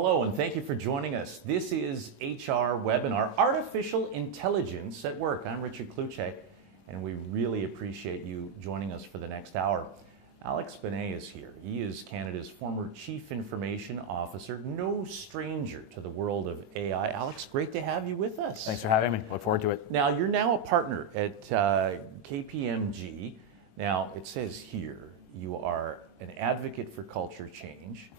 Hello, and thank you for joining us. This is HR Webinar, Artificial Intelligence at Work. I'm Richard Kluche, and we really appreciate you joining us for the next hour. Alex Binet is here. He is Canada's former Chief Information Officer, no stranger to the world of AI. Alex, great to have you with us. Thanks for having me. Look forward to it. Now, you're now a partner at KPMG. Now, it says here you are an advocate for culture change,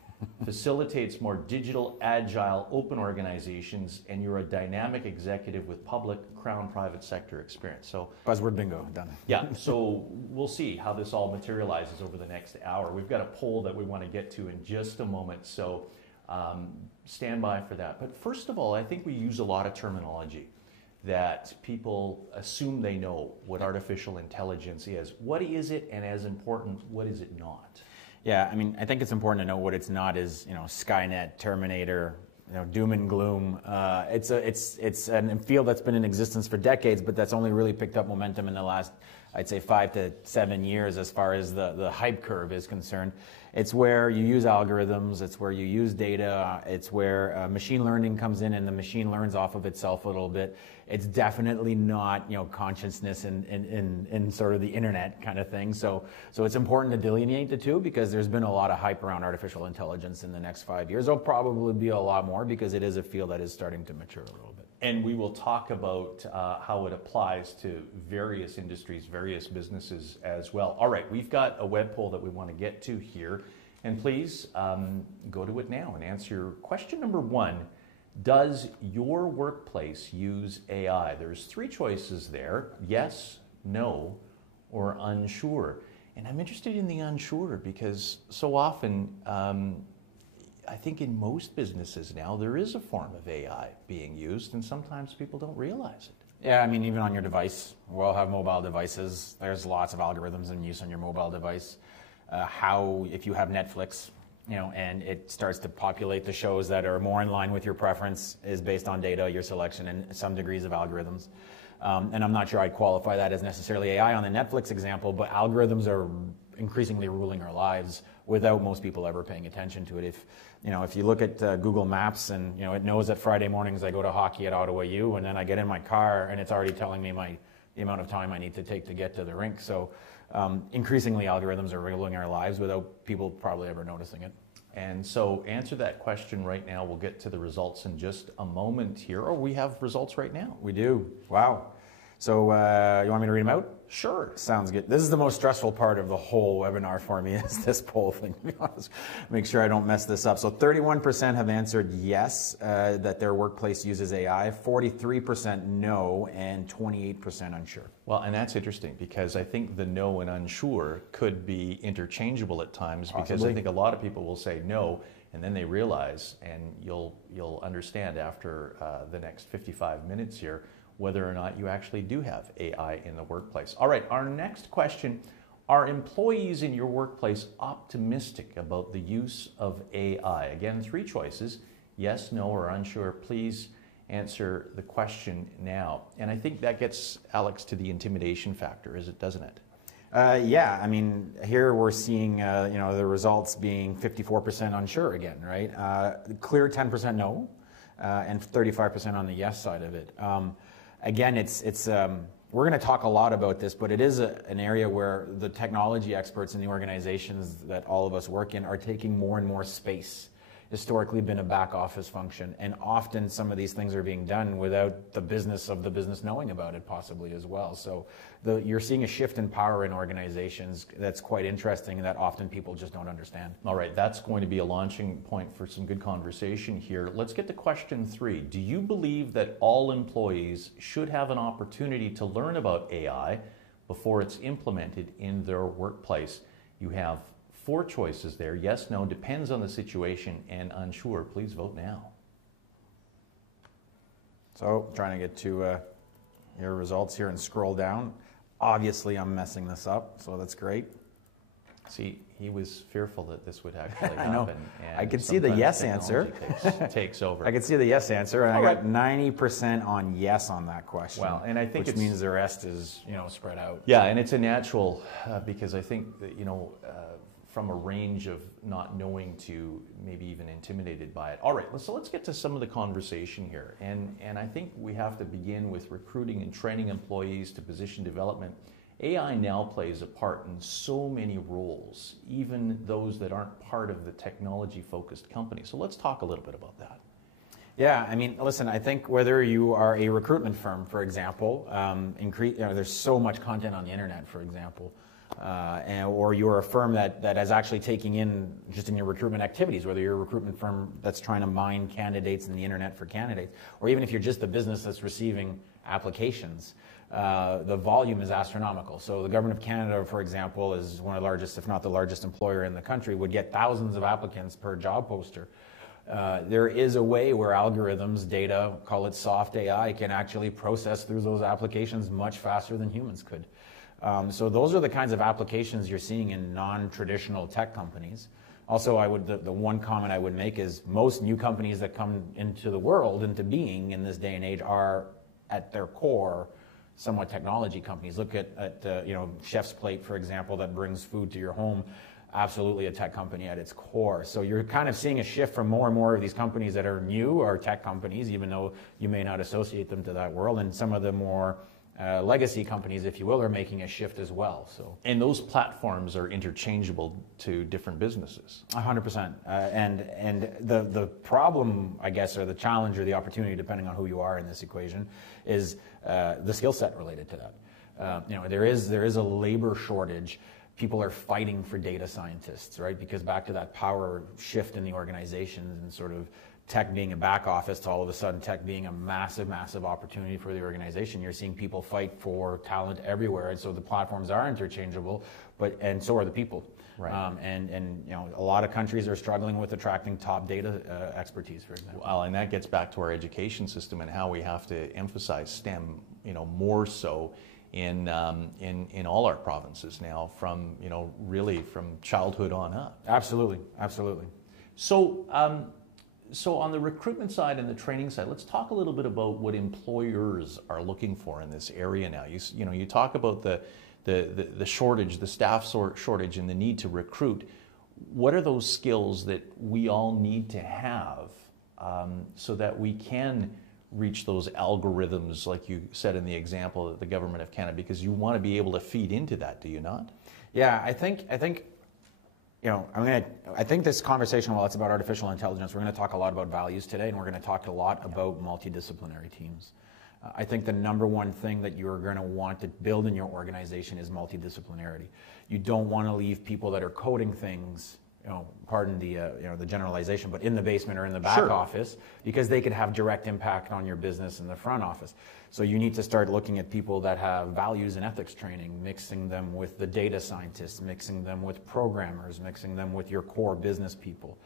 facilitates more digital, agile, open organizations, and you're a dynamic executive with public, crown, private sector experience. So buzzword bingo, done. Yeah, so we'll see how this all materializes over the next hour. We've got a poll that we want to get to in just a moment, so stand by for that. But first of all, I think we use a lot of terminology that people assume they know what artificial intelligence is. What is it, and as important, what is it not? Yeah, I mean, I think it's important to know what it's not is, Skynet, Terminator, doom and gloom. It's a field that's been in existence for decades, but that's only really picked up momentum in the last, I'd say, 5 to 7 years as far as the hype curve is concerned. It's where you use algorithms, it's where you use data, it's where machine learning comes in and the machine learns off of itself a little bit. It's definitely not, consciousness in sort of the internet kind of thing. So it's important to delineate the two because there's been a lot of hype around artificial intelligence in the next 5 years. There'll probably be a lot more because it is a field that is starting to mature a little bit. And we will talk about how it applies to various industries, various businesses as well. All right, we've got a web poll that we want to get to here. And please go to it now and answer question number 1. Does your workplace use AI? There's 3 choices there: yes, no, or unsure. And I'm interested in the unsure because so often I think in most businesses now there is a form of AI being used, and sometimes people don't realize it. Yeah, I mean, even on your device, we all have mobile devices. There's lots of algorithms in use on your mobile device. If you have Netflix, and it starts to populate the shows that are more in line with your preference is based on data, your selection, and some degrees of algorithms. And I'm not sure I'd qualify that as necessarily AI on the Netflix example, but algorithms are increasingly ruling our lives without most people ever paying attention to it. If you look at Google Maps and it knows that Friday mornings I go to hockey at Ottawa U, and then I get in my car and it's already telling me the amount of time I need to take to get to the rink. So increasingly algorithms are ruling our lives without people probably ever noticing it. And so answer that question right now. We'll get to the results in just a moment here. Or we have results right now. We do. Wow. So you want me to read them out? Sure. Sounds good. This is the most stressful part of the whole webinar for me is this poll thing, to be honest. Make sure I don't mess this up. So 31% have answered yes, that their workplace uses AI, 43% no, and 28% unsure. Well, and that's interesting because I think the no and unsure could be interchangeable at times. Possibly. Because I think a lot of people will say no, and then they realize, and you'll understand after the next 55 minutes here, whether or not you actually do have AI in the workplace. All right, our next question: are employees in your workplace optimistic about the use of AI? Again, 3 choices: yes, no, or unsure. Please answer the question now. And I think that gets, Alex, to the intimidation factor, doesn't it? Yeah, I mean, here we're seeing the results being 54% unsure again, right? Clear 10% no, and 35% on the yes side of it. Again, we're going to talk a lot about this, but it is an area where the technology experts in the organizations that all of us work in are taking more and more space. Historically been a back office function, and often some of these things are being done without the business of the business knowing about it possibly as well. So you're seeing a shift in power in organizations that's quite interesting and that often people just don't understand. All right, that's going to be a launching point for some good conversation here. Let's get to question 3. Do you believe that all employees should have an opportunity to learn about AI before it's implemented in their workplace? You have 4 choices there: yes, no, depends on the situation, and unsure. Please vote now. So trying to get to your results here and scroll down. Obviously I'm messing this up, so that's great. See, he was fearful that this would actually happen. I know. And I could see the yes answer. Takes over. I could see the yes answer, and I got 90% on yes on that question. Well, and I think which means the rest is spread out. Yeah, and it's a natural because I think that from a range of not knowing to maybe even intimidated by it. All right, so let's get to some of the conversation here. And I think we have to begin with recruiting and training employees to position development. AI now plays a part in so many roles, even those that aren't part of the technology-focused company. So let's talk a little bit about that. Yeah, I mean, listen, I think whether you are a recruitment firm, for example, there's so much content on the internet, for example, or you're a firm that is actually taking in, just in your recruitment activities, whether you're a recruitment firm that's trying to mine candidates in the internet for candidates, or even if you're just a business that's receiving applications, the volume is astronomical. So the Government of Canada, for example, is one of the largest, if not the largest employer in the country, would get thousands of applicants per job poster. There is a way where algorithms, data, call it soft AI, can actually process through those applications much faster than humans could. So those are the kinds of applications you're seeing in non-traditional tech companies. Also, the one comment I would make is most new companies that come into the world, into being in this day and age, are at their core somewhat technology companies. Look at Chef's Plate, for example, that brings food to your home. Absolutely a tech company at its core. So you're kind of seeing a shift from more and more of these companies that are new or tech companies, even though you may not associate them to that world, and some of the more legacy companies, if you will, are making a shift as well. So, and those platforms are interchangeable to different businesses. 100%. And the problem, I guess, or the challenge or the opportunity, depending on who you are in this equation, is the skill set related to that. There is a labor shortage. People are fighting for data scientists, right? Because back to that power shift in the organizations and sort of tech being a back office to all of a sudden tech being a massive, massive opportunity for the organization. You're seeing people fight for talent everywhere, and so the platforms are interchangeable, and so are the people. Right. A lot of countries are struggling with attracting top data expertise, for example. Well, and that gets back to our education system and how we have to emphasize STEM, more so in all our provinces now, from really from childhood on up. Absolutely. So on the recruitment side and the training side, let's talk a little bit about what employers are looking for in this area now. You talk about the shortage, the staff shortage, and the need to recruit. What are those skills that we all need to have so that we can reach those algorithms, like you said in the example of the Government of Canada? Because you want to be able to feed into that, do you not? Yeah, I think this conversation, while it's about artificial intelligence, we're going to talk a lot about values today, and we're going to talk a lot about multidisciplinary teams. I think the number one thing that you're going to want to build in your organization is multidisciplinarity. You don't want to leave people that are coding things, pardon the generalization, but in the basement or in the back Sure. office, because they could have direct impact on your business in the front office. So you need to start looking at people that have values and ethics training, mixing them with the data scientists, mixing them with programmers, mixing them with your core business people.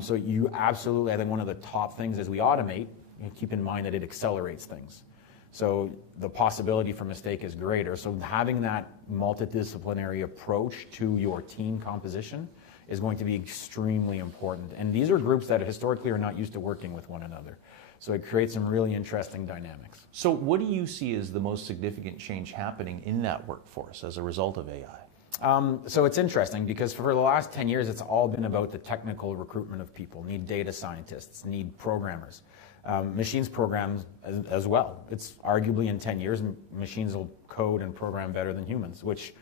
So you absolutely, I think one of the top things as we automate, keep in mind that it accelerates things. So the possibility for mistake is greater. So having that multidisciplinary approach to your team composition is going to be extremely important. And these are groups that historically are not used to working with one another. So it creates some really interesting dynamics. So what do you see as the most significant change happening in that workforce as a result of AI? So it's interesting because for the last 10 years, it's all been about the technical recruitment of people. Need data scientists, need programmers. Machines program as well. It's arguably in 10 years, machines will code and program better than humans, which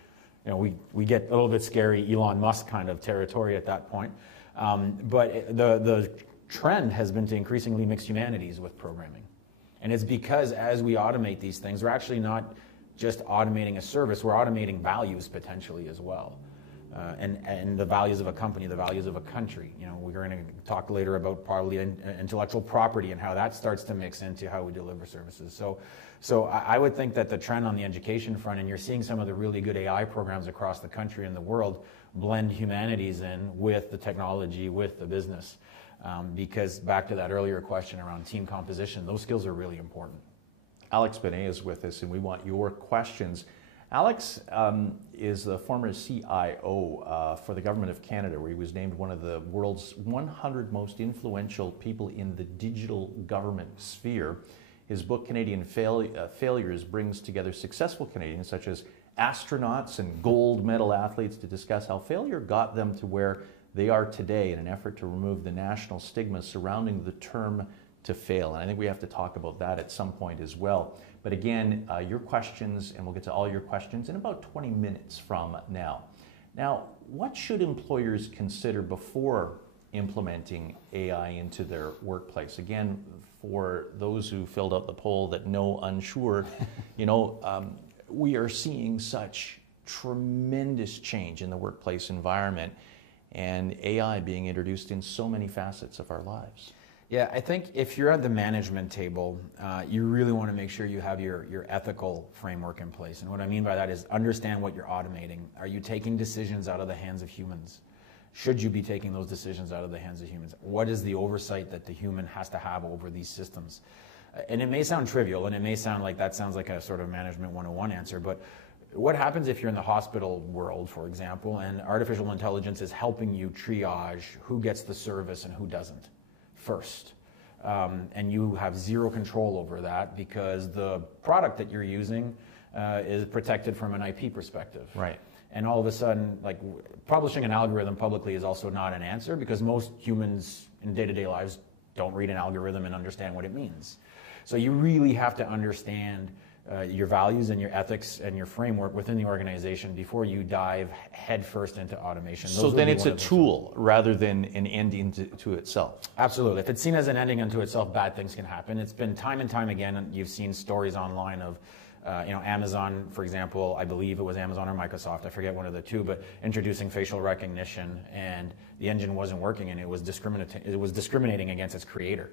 we get a little bit scary Elon Musk kind of territory at that point. But the trend has been to increasingly mix humanities with programming. And it's because as we automate these things, we're actually not just automating a service, we're automating values potentially as well. And the values of a company, the values of a country. We're going to talk later about probably intellectual property and how that starts to mix into how we deliver services. So I would think that the trend on the education front, and you're seeing some of the really good AI programs across the country and the world, blend humanities in with the technology, with the business. Because back to that earlier question around team composition, those skills are really important. Alex Binet is with us, and we want your questions. Alex is the former CIO for the Government of Canada, where he was named one of the world's 100 most influential people in the digital government sphere. His book, Canadian Failures, brings together successful Canadians such as astronauts and gold medal athletes to discuss how failure got them to where they are today in an effort to remove the national stigma surrounding the term to fail. And I think we have to talk about that at some point as well. But again, your questions, and we'll get to all your questions in about 20 minutes from now. Now, what should employers consider before implementing AI into their workplace? Again, for those who filled out the poll that know unsure, we are seeing such tremendous change in the workplace environment and AI being introduced in so many facets of our lives. Yeah, I think if you're at the management table, you really want to make sure you have your ethical framework in place. And what I mean by that is understand what you're automating. Are you taking decisions out of the hands of humans? Should you be taking those decisions out of the hands of humans? What is the oversight that the human has to have over these systems? And it may sound trivial, and it may sound like that sounds like a sort of management 101 answer, but what happens if you're in the hospital world, for example, and artificial intelligence is helping you triage who gets the service and who doesn't first? And you have zero control over that because the product that you're using is protected from an IP perspective. Right. And all of a sudden, like publishing an algorithm publicly is also not an answer because most humans in day-to-day lives don't read an algorithm and understand what it means. So you really have to understand your values and your ethics and your framework within the organization before you dive headfirst into automation. So then it's a tool rather than an ending to itself. Absolutely. If it's seen as an ending unto itself, bad things can happen. It's been time and time again, and you've seen stories online of Amazon, for example, I believe it was Amazon or Microsoft, I forget one of the two, but introducing facial recognition, and the engine wasn't working, and it was discriminating against its creator.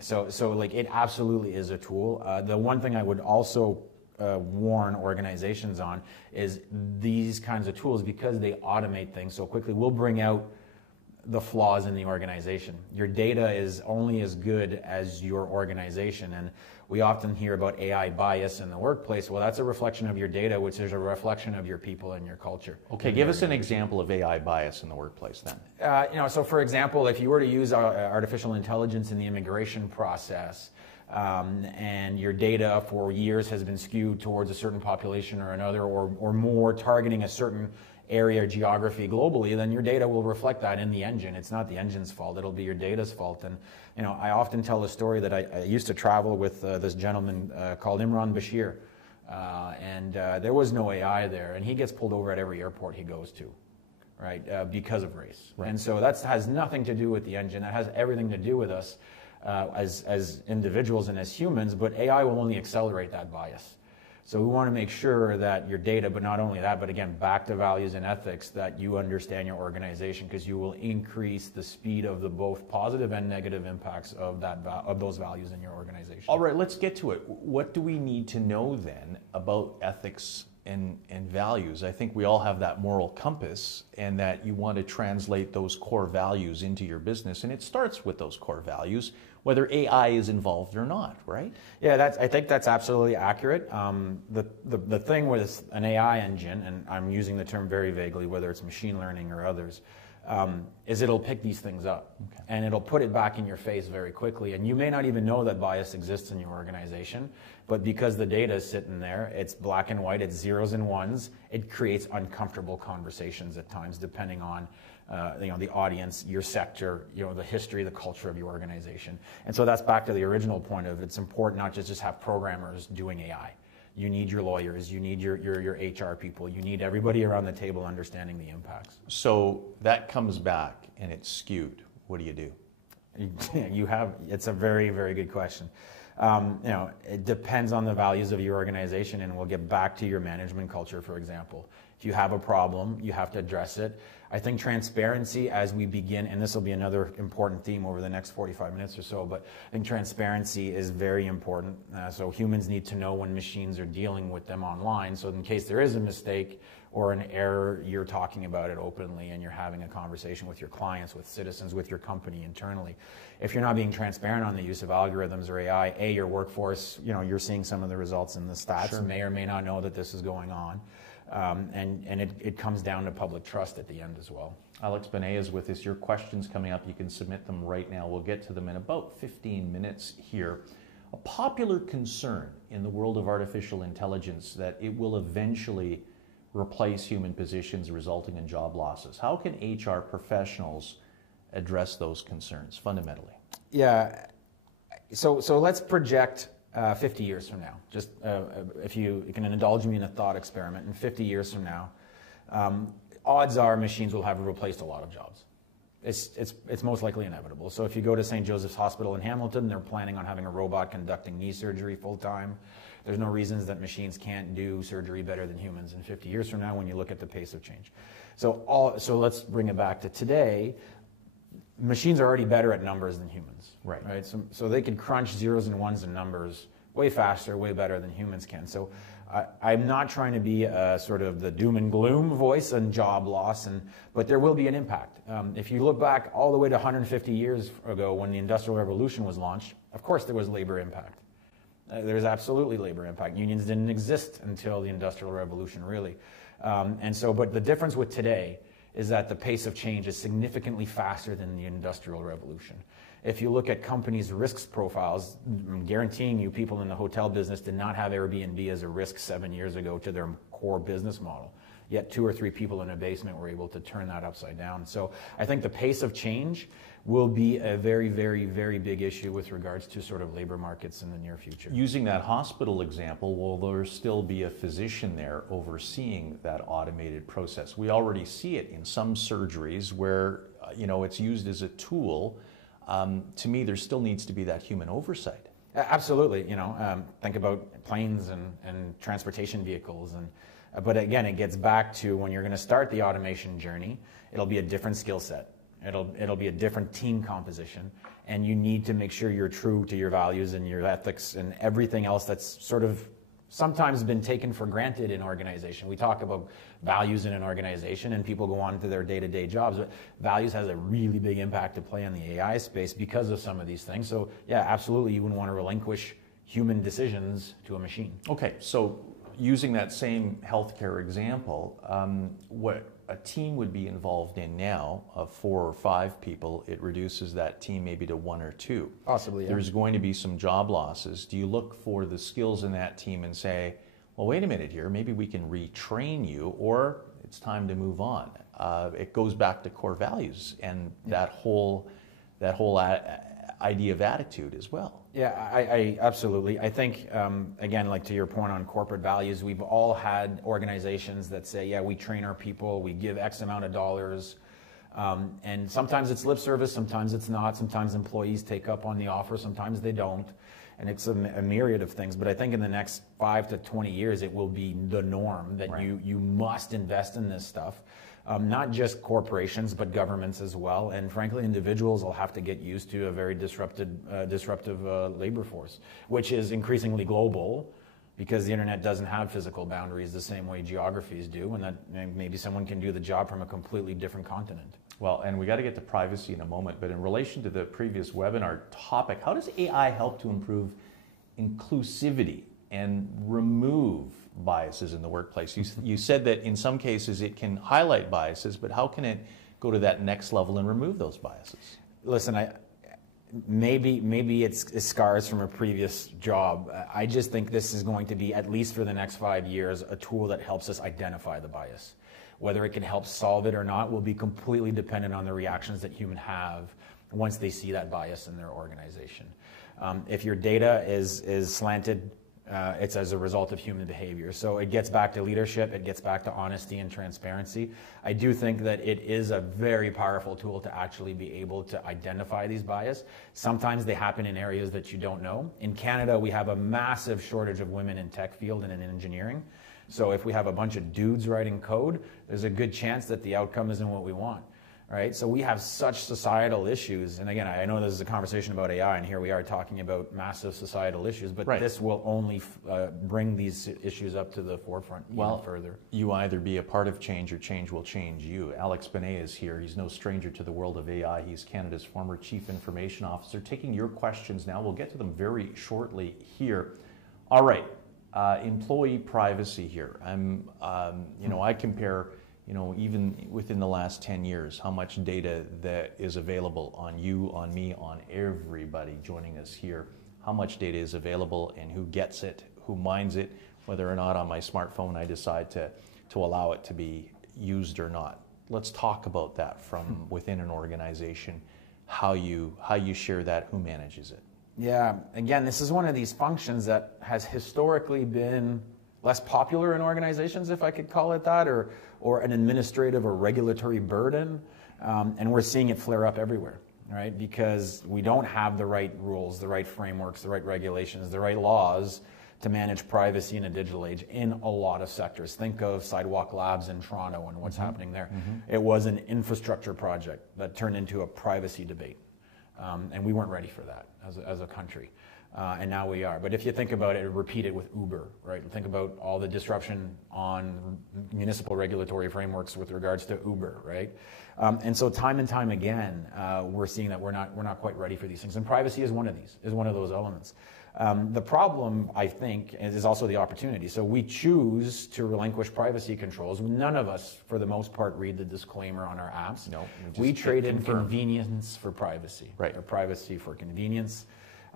So like it absolutely is a tool. The one thing I would also warn organizations on is these kinds of tools, because they automate things so quickly, will bring out the flaws in the organization. Your data is only as good as your organization, and we often hear about AI bias in the workplace. Well, that's a reflection of your data, which is a reflection of your people and your culture. Okay, give us an example of AI bias in the workplace then. So for example, if you were to use artificial intelligence in the immigration process, and your data for years has been skewed towards a certain population or another, or more targeting a certain area or geography globally, then your data will reflect that in the engine. It's not the engine's fault, it'll be your data's fault. And I often tell the story that I used to travel with this gentleman called Imran Bashir, and there was no AI there, and he gets pulled over at every airport he goes to, right, because of race. Right. And so that has nothing to do with the engine, that has everything to do with us as individuals and as humans, but AI will only accelerate that bias. So we want to make sure that your data, but not only that, but again, back to values and ethics, that you understand your organization, because you will increase the speed of the both positive and negative impacts of those values in your organization. All right, let's get to it. What do we need to know then about ethics and values? I think we all have that moral compass, and that you want to translate those core values into your business, and it starts with those core values, whether AI is involved or not, right? Yeah, I think that's absolutely accurate. The thing with an AI engine, and I'm using the term very vaguely, whether it's machine learning or others, is it'll pick these things up, okay, and it'll put it back in your face very quickly. And you may not even know that bias exists in your organization, but because the data is sitting there, it's black and white, it's zeros and ones, it creates uncomfortable conversations at times, depending on the audience, your sector, the history, the culture of your organization. And so that's back to the original point of it's important not to just have programmers doing AI. You need your lawyers, you need your HR people, you need everybody around the table understanding the impacts. So that comes back and it's skewed. What do you do? It's a very, very good question. It depends on the values of your organization, and we'll get back to your management culture, for example. If you have a problem, you have to address it. I think transparency as we begin, and this will be another important theme over the next 45 minutes or so, but I think transparency is very important. So humans need to know when machines are dealing with them online, so in case there is a mistake or an error, you're talking about it openly and you're having a conversation with your clients, with citizens, with your company internally. If you're not being transparent on the use of algorithms or AI, your workforce, you're seeing some of the results in the stats, sure, may or may not know that this is going on. And it comes down to public trust at the end as well. Alex Binet is with us. Your questions coming up, you can submit them right now. We'll get to them in about 15 minutes here. a popular concern in the world of artificial intelligence that it will eventually replace human positions, resulting in job losses. How can HR professionals address those concerns fundamentally? Yeah, so let's project 50 years from now. Just if you can indulge me in a thought experiment, in 50 years from now, odds are machines will have replaced a lot of jobs. It's most likely inevitable. So if you go to St. Joseph's Hospital in Hamilton, they're planning on having a robot conducting knee surgery full time. There's no reasons that machines can't do surgery better than humans in 50 years from now when you look at the pace of change. So let's bring it back to today. Machines are already better at numbers than humans. Right? So they can crunch zeros and ones and numbers way faster, way better than humans can. So I'm not trying to be sort of the doom and gloom voice on job loss, but there will be an impact. If you look back all the way to 150 years ago when the Industrial Revolution was launched, of course there was labor impact. There's absolutely labor impact. Unions didn't exist until the Industrial Revolution, really. But the difference with today is that the pace of change is significantly faster than the Industrial Revolution. If you look at companies' risks profiles, I'm guaranteeing you people in the hotel business did not have Airbnb as a risk 7 years ago to their core business model. Yet 2 or 3 people in a basement were able to turn that upside down. So I think the pace of change will be a very, very, very big issue with regards to sort of labor markets in the near future. Using that hospital example, will there still be a physician there overseeing that automated process? We already see it in some surgeries where it's used as a tool. To me, there still needs to be that human oversight. Absolutely. Think about planes and transportation vehicles. But again, it gets back to when you're going to start the automation journey, it'll be a different skill set. It'll be a different team composition, and you need to make sure you're true to your values and your ethics and everything else that's sort of sometimes been taken for granted in organization. We talk about values in an organization and people go on to their day-to-day jobs, but values has a really big impact to play on the AI space because of some of these things. So yeah, absolutely, you wouldn't want to relinquish human decisions to a machine. Okay, so using that same healthcare example, what a team would be involved in now of 4 or 5 people, it reduces that team maybe to 1 or 2. Possibly, yeah. There's going to be some job losses. Do you look for the skills in that team and say, well, wait a minute here, maybe we can retrain you, or it's time to move on? It goes back to core values and that whole idea of attitude as well. Yeah, I absolutely. I think, again, like to your point on corporate values, we've all had organizations that say, yeah, we train our people, we give X amount of dollars, and sometimes it's lip service, sometimes it's not, sometimes employees take up on the offer, sometimes they don't, and it's a myriad of things. But I think in the next 5 to 20 years, it will be the norm that right. you must invest in this stuff. Not just corporations, but governments as well. And frankly, individuals will have to get used to a very disruptive labor force, which is increasingly global because the internet doesn't have physical boundaries the same way geographies do, and that maybe someone can do the job from a completely different continent. Well, and we got to get to privacy in a moment, but in relation to the previous webinar topic, how does AI help to improve inclusivity and remove biases in the workplace? You said that in some cases it can highlight biases, but how can it go to that next level and remove those biases? Listen, maybe it's scars from a previous job. I just think this is going to be, at least for the next 5 years, a tool that helps us identify the bias. Whether it can help solve it or not will be completely dependent on the reactions that humans have once they see that bias in their organization. If your data is slanted, it's as a result of human behavior. So it gets back to leadership, it gets back to honesty and transparency. I do think that it is a very powerful tool to actually be able to identify these bias. Sometimes they happen in areas that you don't know. In Canada, we have a massive shortage of women in tech field and in engineering. So if we have a bunch of dudes writing code, there's a good chance that the outcome isn't what we want. Right? So we have such societal issues, and again, I know this is a conversation about AI, and here we are talking about massive societal issues, but right. This will only bring these issues up to the forefront even further. You either be a part of change or change will change you. Alex Binet is here. He's no stranger to the world of AI. He's Canada's former Chief Information Officer. Taking your questions now. We'll get to them very shortly here. All right, employee privacy here. I compare even within the last 10 years, how much data that is available on you, on me, on everybody joining us here how much data is available and who gets it, who mines it, whether or not on my smartphone I decide to allow it to be used or not. Let's talk about that from within an organization, how you share that, who manages it. Yeah, again, this is one of these functions that has historically been less popular in organizations, if I could call it that, or an administrative or regulatory burden, and we're seeing it flare up everywhere, right? Because we don't have the right rules, the right frameworks, the right regulations, the right laws to manage privacy in a digital age in a lot of sectors. Think of Sidewalk Labs in Toronto and what's happening there. It was an infrastructure project that turned into a privacy debate, and we weren't ready for that as a country. And now we are. But if you think about it, repeat it with Uber, right? Think about all the disruption on municipal regulatory frameworks with regards to Uber, right? And so time and time again, we're seeing that we're not quite ready for these things. And privacy is one of these, is one of those elements. The problem, I think, is also the opportunity. So we choose to relinquish privacy controls. None of us, for the most part, read the disclaimer on our apps. No, we trade in convenience for privacy, right? Or privacy for convenience.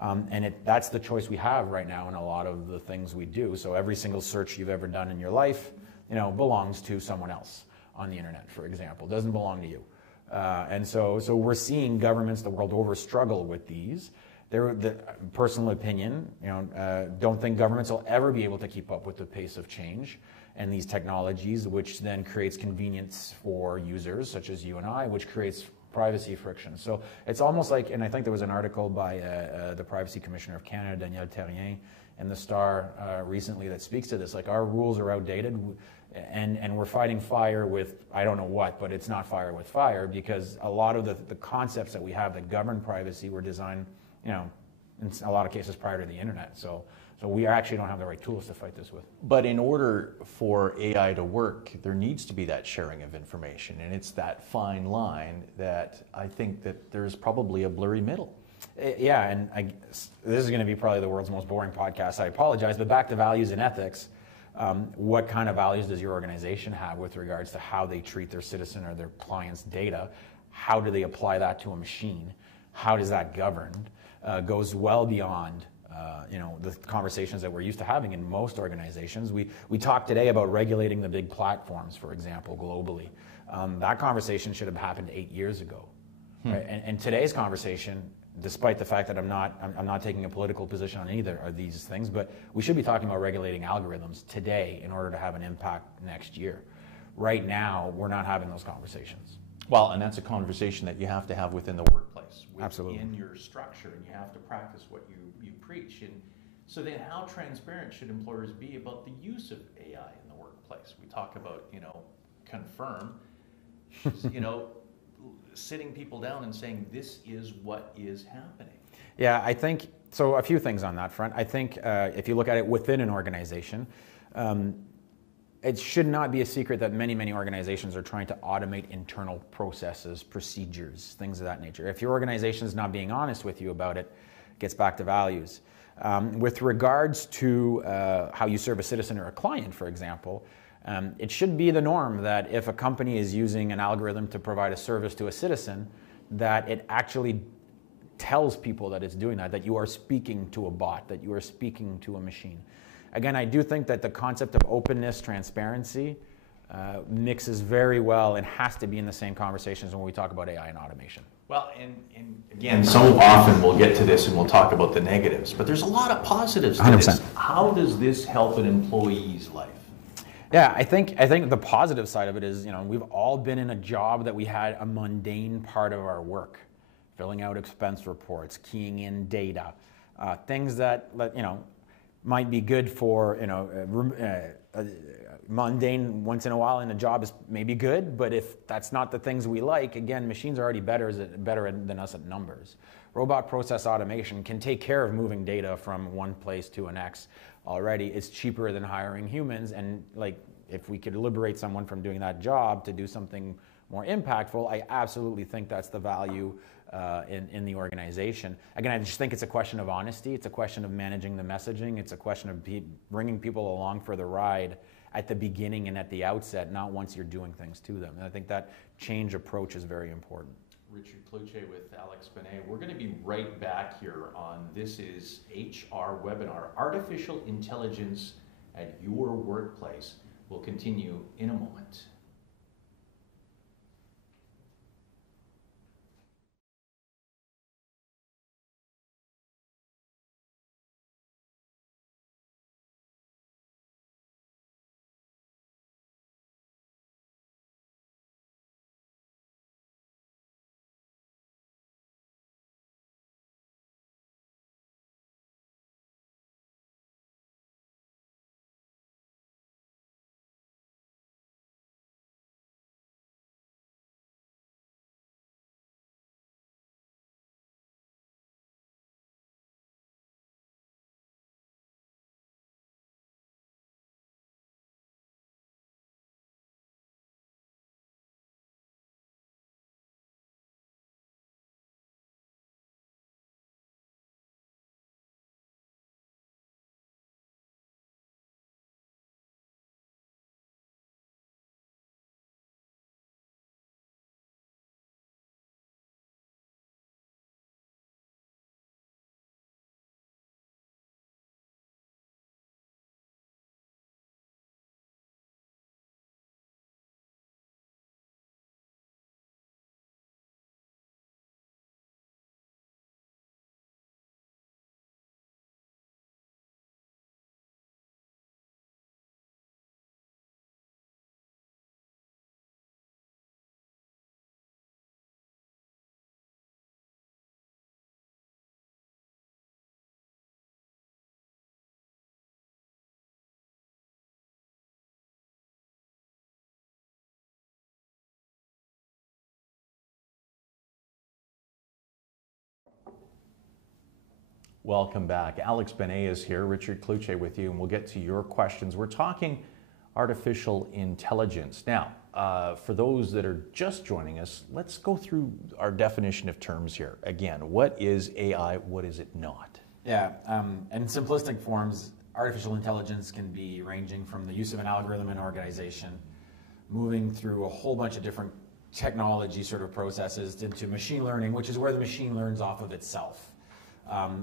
And that's the choice we have right now in a lot of the things we do. So every single search you've ever done in your life, belongs to someone else on the internet, for example. It doesn't belong to you. And so we're seeing governments the world over struggle with these. The personal opinion, don't think governments will ever be able to keep up with the pace of change and these technologies, which then creates convenience for users, such as you and I, which creates privacy friction. So it's almost like, and I think there was an article by the Privacy Commissioner of Canada, Danielle Terrien, in the Star recently that speaks to this. Like, our rules are outdated, and we're fighting fire with, I don't know what, but it's not fire with fire, because a lot of the concepts that we have that govern privacy were designed, in a lot of cases prior to the internet. So we actually don't have the right tools to fight this with. But in order for AI to work, there needs to be that sharing of information, and it's that fine line that I think that there's probably a blurry middle. Yeah, and this is going to be probably the world's most boring podcast. I apologize, but back to values and ethics. What kind of values does your organization have with regards to how they treat their citizen or their client's data? How do they apply that to a machine? How does that govern? Goes well beyond the conversations that we're used to having in most organizations. We talked today about regulating the big platforms, for example, globally. That conversation should have happened 8 years ago. Right? And today's conversation, despite the fact that I'm not taking a political position on either of these things, but we should be talking about regulating algorithms today in order to have an impact next year. Right now, we're not having those conversations. Well, and that's a conversation that you have to have within the workplace, Absolutely, in your structure, and you have to practice what you preach. And so then, how transparent should employers be about the use of AI in the workplace? We talk about, confirm, sitting people down and saying, this is what is happening. Yeah, I think, so a few things on that front. I think if you look at it within an organization, it should not be a secret that many, many organizations are trying to automate internal processes, procedures, things of that nature. If your organization is not being honest with you about it, it gets back to values. With regards to how you serve a citizen or a client, for example, it should be the norm that if a company is using an algorithm to provide a service to a citizen, that it actually tells people that it's doing that you are speaking to a bot, that you are speaking to a machine. Again, I do think that the concept of openness, transparency, mixes very well and has to be in the same conversations when we talk about AI and automation. Well, and again, so often we'll get to this and we'll talk about the negatives, but there's a lot of positives to 100%. this. How does this help an employee's life? Yeah, I think the positive side of it is, we've all been in a job that we had a mundane part of our work, filling out expense reports, keying in data, things that, might be good for, mundane once in a while in a job is maybe good, but if that's not the things we like, again, machines are already better than us at numbers. Robot process automation can take care of moving data from one place to an next already. It's cheaper than hiring humans, and if we could liberate someone from doing that job to do something more impactful, I absolutely think that's the value in the organization. Again, I just think it's a question of honesty. It's a question of managing the messaging. It's a question of bringing people along for the ride at the beginning and at the outset, not once you're doing things to them. And I think that change approach is very important. Richard Kluche with Alex Binet. We're going to be right back here on This is HR webinar, Artificial Intelligence at Your Workplace. We'll continue in a moment. Welcome back. Alex Binet is here, Richard Kluche with you, and we'll get to your questions. We're talking artificial intelligence. Now, for those that are just joining us, let's go through our definition of terms here. Again, what is AI? What is it not? Yeah, in simplistic forms, artificial intelligence can be ranging from the use of an algorithm in an organization, moving through a whole bunch of different technology sort of processes into machine learning, which is where the machine learns off of itself.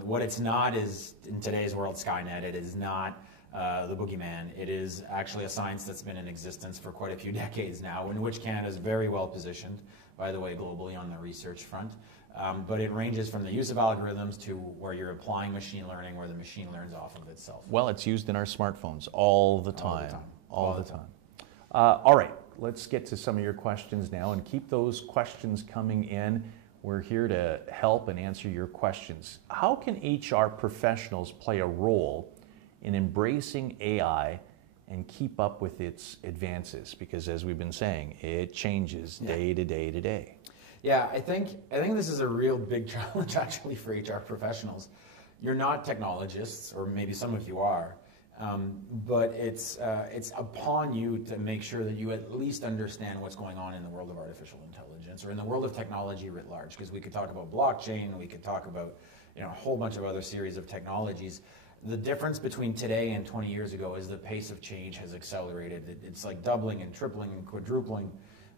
What it's not is, in today's world, Skynet. It is not the boogeyman. It is actually a science that's been in existence for quite a few decades now, in which Canada is very well positioned, by the way, globally on the research front. But it ranges from the use of algorithms to where you're applying machine learning, where the machine learns off of itself. Well, it's used in our smartphones all the time. All the time. All right, let's get to some of your questions now, and keep those questions coming in. We're here to help and answer your questions. How can HR professionals play a role in embracing AI and keep up with its advances? Because as we've been saying, it changes day to day to day. Yeah, I think this is a real big challenge actually for HR professionals. You're not technologists, or maybe some of you are, but it's upon you to make sure that you at least understand what's going on in the world of artificial intelligence, or in the world of technology writ large. Because we could talk about blockchain, we could talk about a whole bunch of other series of technologies. The difference between today and 20 years ago is the pace of change has accelerated. It's like doubling and tripling and quadrupling,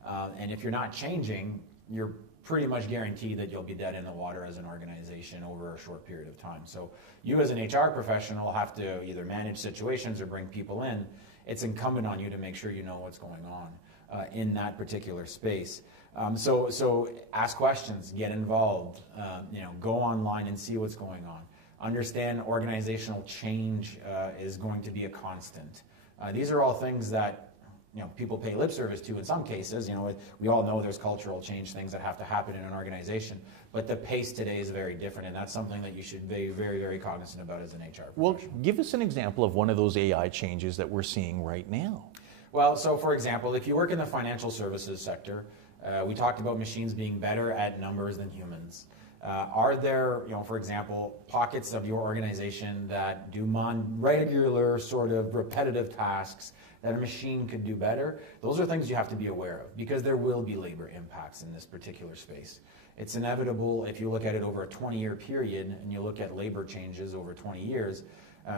and if you're not changing, you're pretty much guaranteed that you'll be dead in the water as an organization over a short period of time. So you as an HR professional have to either manage situations or bring people in. It's incumbent on you to make sure you know what's going on in that particular space. So ask questions, get involved, go online and see what's going on. Understand organizational change is going to be a constant. These are all things that people pay lip service to in some cases. We all know there's cultural change, things that have to happen in an organization, but the pace today is very different, and that's something that you should be very, very cognizant about as an HR professional. Well, give us an example of one of those AI changes that we're seeing right now. Well, so for example, if you work in the financial services sector, we talked about machines being better at numbers than humans. Are there, for example, pockets of your organization that do regular sort of repetitive tasks that a machine could do better? Those are things you have to be aware of, because there will be labor impacts in this particular space. It's inevitable if you look at it over a 20-year period and you look at labor changes over 20 years.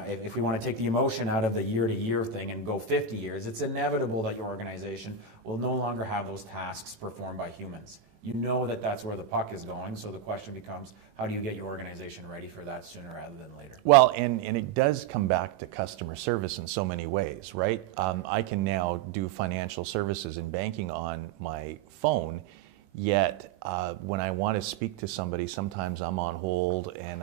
If we want to take the emotion out of the year-to-year thing and go 50 years, it's inevitable that your organization will no longer have those tasks performed by humans. You know that that's where the puck is going, so the question becomes, how do you get your organization ready for that sooner rather than later? Well, and it does come back to customer service in so many ways, right? I can now do financial services and banking on my phone, yet when I want to speak to somebody, sometimes I'm on hold, and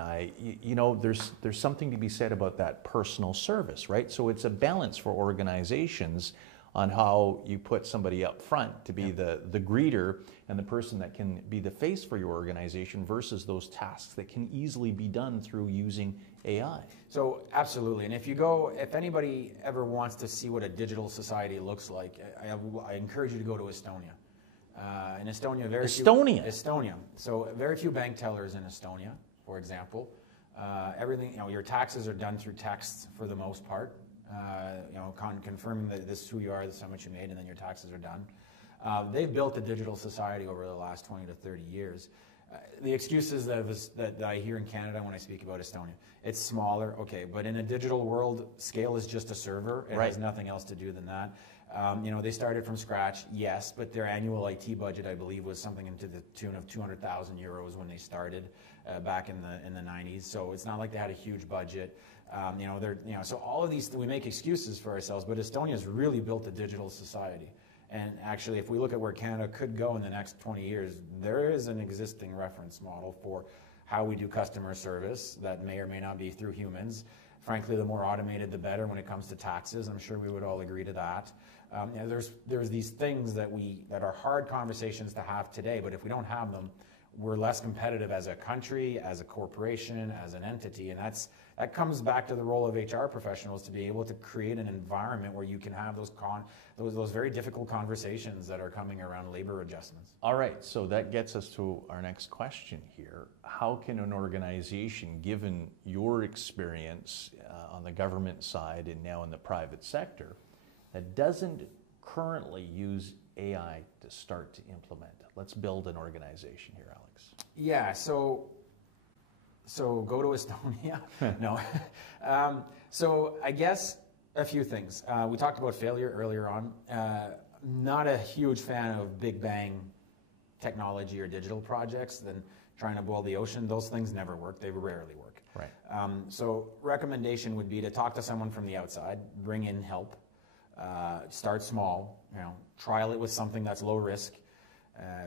there's something to be said about that personal service, right? So it's a balance for organizations on how you put somebody up front to be the greeter and the person that can be the face for your organization versus those tasks that can easily be done through using AI. So absolutely, and if anybody ever wants to see what a digital society looks like, I encourage you to go to Estonia. In Estonia, Estonia. So very few bank tellers in Estonia, for example. Everything, your taxes are done through text for the most part. Confirming that this is who you are, this is how much you made, and then your taxes are done. They've built a digital society over the last 20 to 30 years. The excuses that I hear in Canada when I speak about Estonia, it's smaller, okay, but in a digital world, scale is just a server. It has nothing else to do than that. They started from scratch, yes, but their annual IT budget, I believe, was something into the tune of 200,000 euros when they started back in the 90s. So it's not like they had a huge budget. So all of these, we make excuses for ourselves, but Estonia's really built a digital society. And actually, if we look at where Canada could go in the next 20 years, there is an existing reference model for how we do customer service that may or may not be through humans. Frankly, the more automated, the better when it comes to taxes. I'm sure we would all agree to that. There's these things that are hard conversations to have today, but if we don't have them, we're less competitive as a country, as a corporation, as an entity, and that comes back to the role of HR professionals to be able to create an environment where you can have those very difficult conversations that are coming around labor adjustments. All right, so that gets us to our next question here. How can an organization, given your experience on the government side and now in the private sector, that doesn't currently use AI to start to implement? Let's build an organization here, Alex. Yeah, so go to Estonia. No. So I guess a few things. We talked about failure earlier on. Not a huge fan of big bang technology or digital projects than trying to boil the ocean. Those things never work. They rarely work. Right. So recommendation would be to talk to someone from the outside, bring in help, start small, trial it with something that's low risk.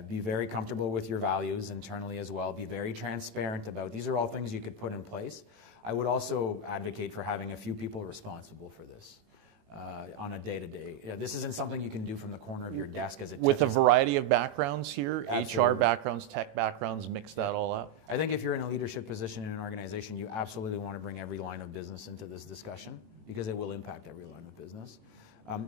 Be very comfortable with your values internally as well. Be very transparent about these are all things you could put in place. I would also advocate for having a few people responsible for this on a day-to-day. This isn't something you can do from the corner of your desk as it with a variety of backgrounds here, Absolutely. HR backgrounds, tech backgrounds, mix that all up. I think if you're in a leadership position in an organization, you absolutely want to bring every line of business into this discussion because it will impact every line of business.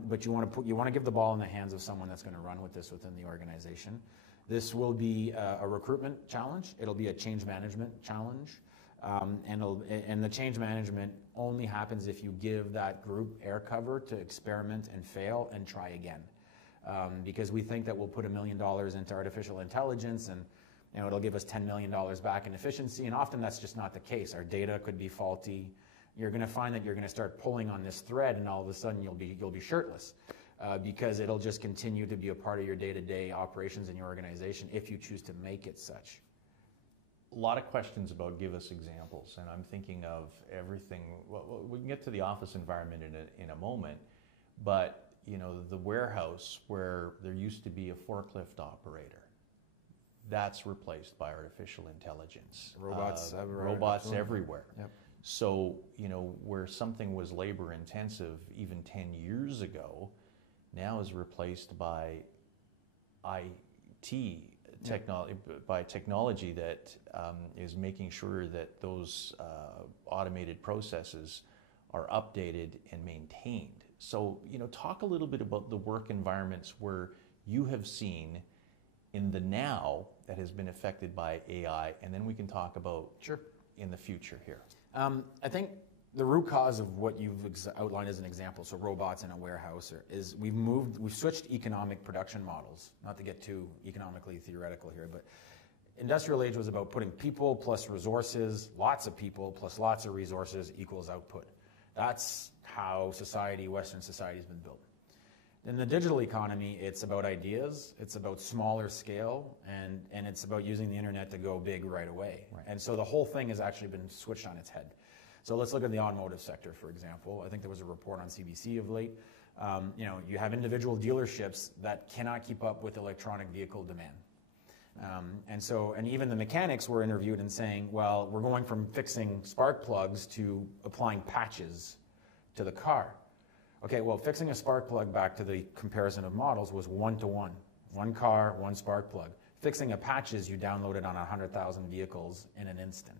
But you want to give the ball in the hands of someone that's going to run with this within the organization. This will be a recruitment challenge. It'll be a change management challenge. And the change management only happens if you give that group air cover to experiment and fail and try again. Because we think that we'll put $1 million into artificial intelligence and it'll give us $10 million back in efficiency. And often that's just not the case. Our data could be faulty. You're going to find that you're going to start pulling on this thread, and all of a sudden you'll be shirtless because it'll just continue to be a part of your day-to-day operations in your organization if you choose to make it such. A lot of questions about give us examples, and I'm thinking of everything. Well, we can get to the office environment in a moment, but the warehouse where there used to be a forklift operator, that's replaced by artificial intelligence. Robots everywhere. Yep. So, where something was labor intensive even 10 years ago, now is replaced by IT technology, by technology that is making sure that those automated processes are updated and maintained. So, talk a little bit about the work environments where you have seen in the now that has been affected by AI, and then we can talk about in the future here. I think the root cause of what you've outlined as an example, so robots in a warehouse, is we've switched economic production models. Not to get too economically theoretical here, but industrial age was about putting people plus resources, lots of people plus lots of resources equals output. That's how Western society has been built. In the digital economy, it's about ideas, it's about smaller scale, and it's about using the internet to go big right away. Right. And so the whole thing has actually been switched on its head. So let's look at the automotive sector, for example. I think there was a report on CBC of late. You have individual dealerships that cannot keep up with electronic vehicle demand. And even the mechanics were interviewed and saying, well, we're going from fixing spark plugs to applying patches to the car. Okay, well, fixing a spark plug, back to the comparison of models, was 1-to-1. One car, one spark plug. Fixing a patches, you download it on 100,000 vehicles in an instant.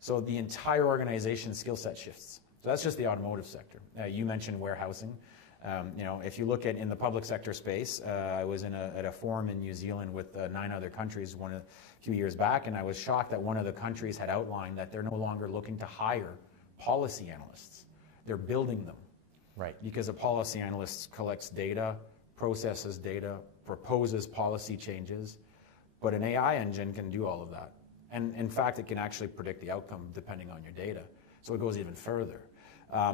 So the entire organization's skill set shifts. So that's just the automotive sector. You mentioned warehousing. If you look at in the public sector space, I was at a forum in New Zealand with 9 other countries a few years back, and I was shocked that one of the countries had outlined that they're no longer looking to hire policy analysts. They're building them. Right. Because a policy analyst collects data, processes data, proposes policy changes, but an AI engine can do all of that. And in fact, it can actually predict the outcome depending on your data. So it goes even further.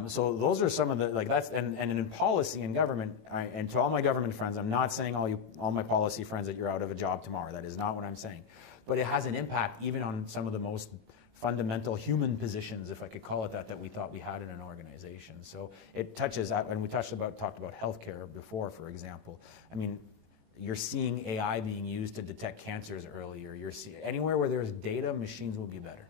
So those are some of the, and in policy and government, and to all my government friends, I'm not saying all my policy friends that you're out of a job tomorrow. That is not what I'm saying. But it has an impact even on some of the most fundamental human positions, if I could call it that we thought we had in an organization. So it touches, and we talked about healthcare before, for example. I mean, you're seeing AI being used to detect cancers earlier. You're seeing anywhere where there's data, machines will be better.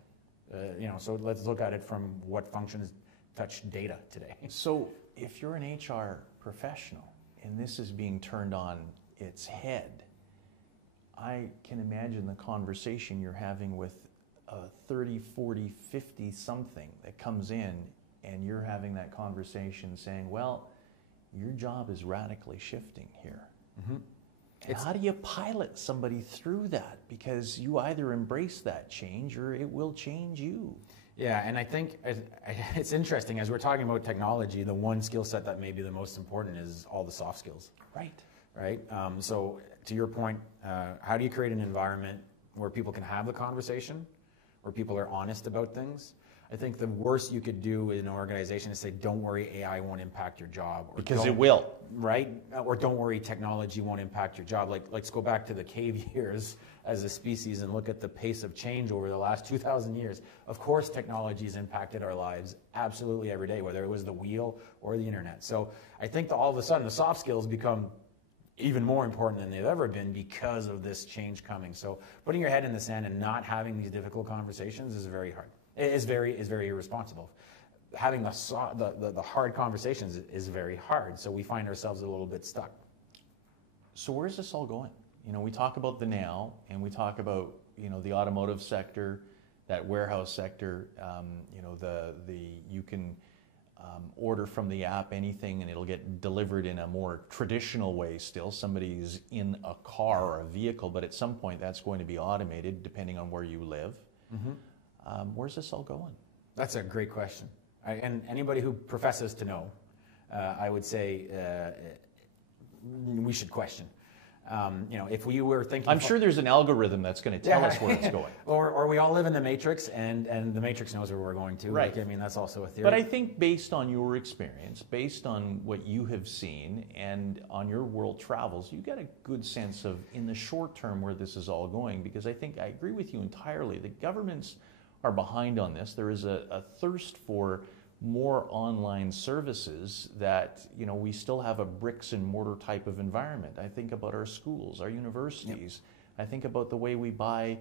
So let's look at it from what functions touch data today. So if you're an HR professional and this is being turned on its head, I can imagine the conversation you're having with a 30, 40, 50 something that comes in, and you're having that conversation saying, well, your job is radically shifting here. Mm-hmm. And how do you pilot somebody through that? Because you either embrace that change or it will change you. Yeah, and I think it's interesting, as we're talking about technology, the one skill set that may be the most important is all the soft skills. Right? So to your point, how do you create an environment where people can have the conversation, where people are honest about things? I think the worst you could do in an organization is say, don't worry, AI won't impact your job. Or because it will. Right? Or don't worry, technology won't impact your job. Let's go back to the cave years as a species and look at the pace of change over the last 2,000 years. Of course, technology has impacted our lives absolutely every day, whether it was the wheel or the internet. So I think that all of a sudden the soft skills become even more important than they've ever been because of this change coming. So putting your head in the sand and not having these difficult conversations is very hard. Is very irresponsible. Having the hard conversations is very hard. So we find ourselves a little bit stuck. So where's this all going? We talk about the now, and we talk about the automotive sector, that warehouse sector. You can order from the app anything, and it'll get delivered in a more traditional way. Still, somebody's in a car or a vehicle, but at some point that's going to be automated, depending on where you live. Mm-hmm. Where's this all going? That's a great question. And anybody who professes to know, I would say we should question. If we were thinking... I'm sure there's an algorithm that's going to tell us where it's going. or we all live in the Matrix, and the Matrix knows where we're going to. Right. That's also a theory. But I think based on your experience, based on what you have seen, and on your world travels, you get a good sense of, in the short term, where this is all going. Because I agree with you entirely. The governments are behind on this. There is a thirst for more online services that, we still have a bricks and mortar type of environment. I think about our schools, our universities. Yep. I think about the way we buy,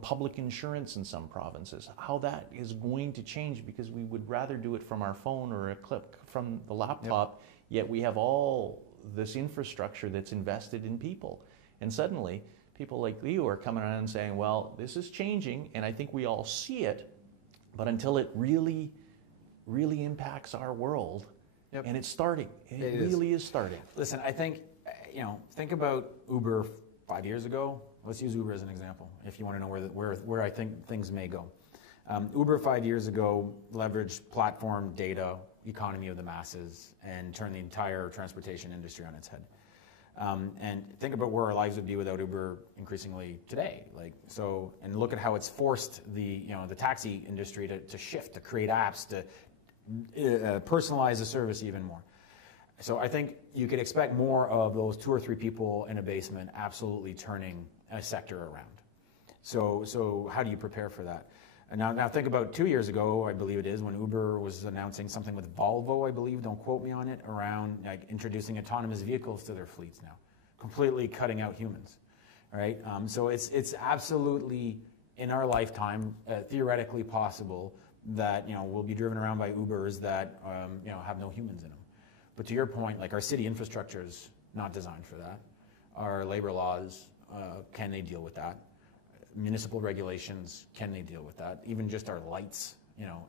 public insurance in some provinces, how that is going to change because we would rather do it from our phone or a clip from the laptop, yet we have all this infrastructure that's invested in people. And suddenly, people like you are coming on and saying, well, this is changing, and I think we all see it, but until it really, really impacts our world, and it's starting. It really is starting. Listen, I think, think about Uber 5 years ago. Let's use Uber as an example, if you want to know where I think things may go. Uber 5 years ago leveraged platform data, economy of the masses, and turned the entire transportation industry on its head. And think about where our lives would be without Uber increasingly today. And look at how it's forced the taxi industry to shift, to create apps, to personalize the service even more. So I think you could expect more of those 2 or 3 people in a basement absolutely turning a sector around. So how do you prepare for that? And now think about 2 years ago, I believe it is, when Uber was announcing something with Volvo, I believe, don't quote me on it, around like introducing autonomous vehicles to their fleets now, completely cutting out humans, right? So it's absolutely in our lifetime theoretically possible that we'll be driven around by Ubers that have no humans in them. But to your point, like our city infrastructure is not designed for that. Our labor laws, can they deal with that? Municipal regulations, can they deal with that? Even just our lights,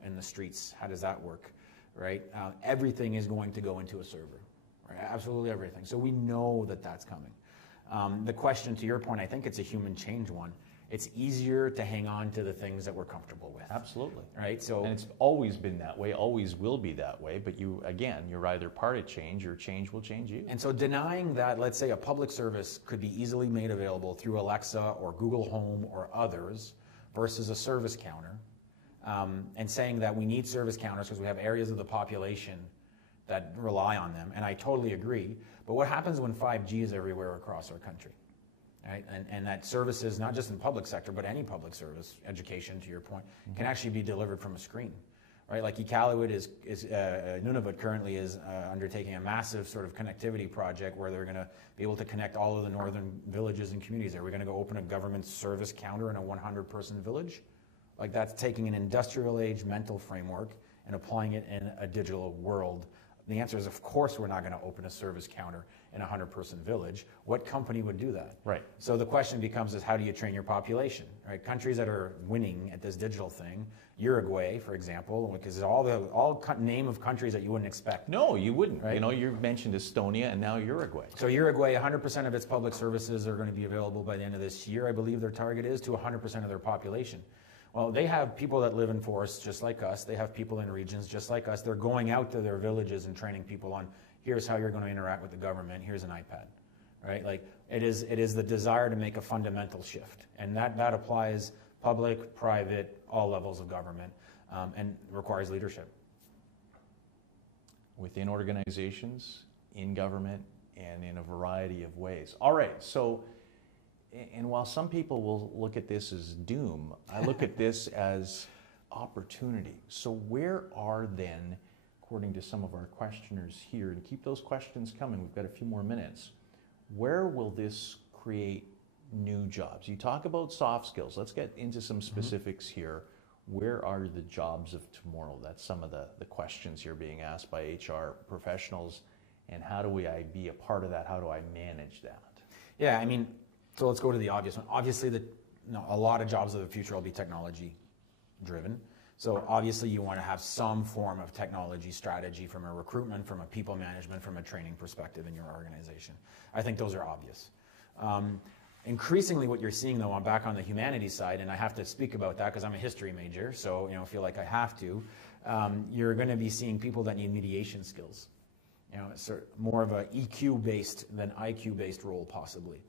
in the streets, how does that work, right? Everything is going to go into a server, right? Absolutely everything. So we know that that's coming. The question, to your point, I think it's a human change one. It's easier to hang on to the things that we're comfortable with. Absolutely. Right? So, and it's always been that way, always will be that way, but you're either part of change or change will change you. And so denying that, let's say a public service could be easily made available through Alexa or Google Home or others versus a service counter, and saying that we need service counters because we have areas of the population that rely on them, and I totally agree, but what happens when 5G is everywhere across our country? Right? And that services, not just in the public sector, but any public service, education, to your point, can actually be delivered from a screen. Right? Like Iqaluit Nunavut currently is undertaking a massive sort of connectivity project where they're going to be able to connect all of the northern villages and communities. Are we going to go open a government service counter in a 100-person village? Like that's taking an industrial age mental framework and applying it in a digital world. The answer is, of course, we're not going to open a service counter in a 100-person village. What company would do that? Right. So the question becomes is how do you train your population? Right? Countries that are winning at this digital thing, Uruguay, for example, because all name of countries that you wouldn't expect. No, you wouldn't. Right? You mentioned Estonia and now Uruguay. So Uruguay, 100% of its public services are going to be available by the end of this year. I believe their target is to 100% of their population. Well, they have people that live in forests just like us. They have people in regions just like us. They're going out to their villages and training people on, here's how you're going to interact with the government. Here's an iPad, right? Like it is the desire to make a fundamental shift. And that applies public, private, all levels of government, and requires leadership. Within organizations, in government, and in a variety of ways. All right, so, and while some people will look at this as doom, I look at this as opportunity. So where are then, according to some of our questioners here, and keep those questions coming, we've got a few more minutes, where will this create new jobs? You talk about soft skills. Let's get into some specifics here. Where are the jobs of tomorrow? That's some of the questions here being asked by HR professionals. And how do I be a part of that? How do I manage that? Yeah, I mean, so let's go to the obvious one. Obviously, a lot of jobs of the future will be technology driven. So obviously you want to have some form of technology strategy from a recruitment, from a people management, from a training perspective in your organization. I think those are obvious. Increasingly what you're seeing though, I'm back on the humanities side, and I have to speak about that because I'm a history major, so I feel like I have to. You're going to be seeing people that need mediation skills. It's more of a EQ-based than IQ-based role possibly.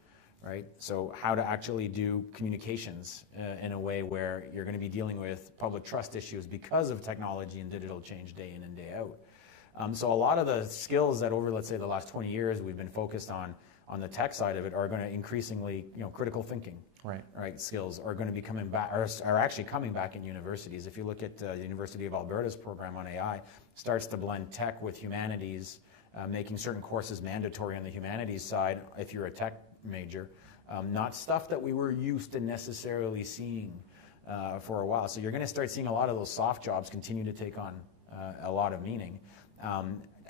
Right? So how to actually do communications in a way where you're going to be dealing with public trust issues because of technology and digital change day in and day out. So a lot of the skills that over, let's say, the last 20 years we've been focused on the tech side of it are going to increasingly, critical thinking, right? Skills are going to be coming back, are actually coming back in universities. If you look at the University of Alberta's program on AI, starts to blend tech with humanities, making certain courses mandatory on the humanities side if you're a tech major, not stuff that we were used to necessarily seeing for a while. So you're going to start seeing a lot of those soft jobs continue to take on a lot of meaning.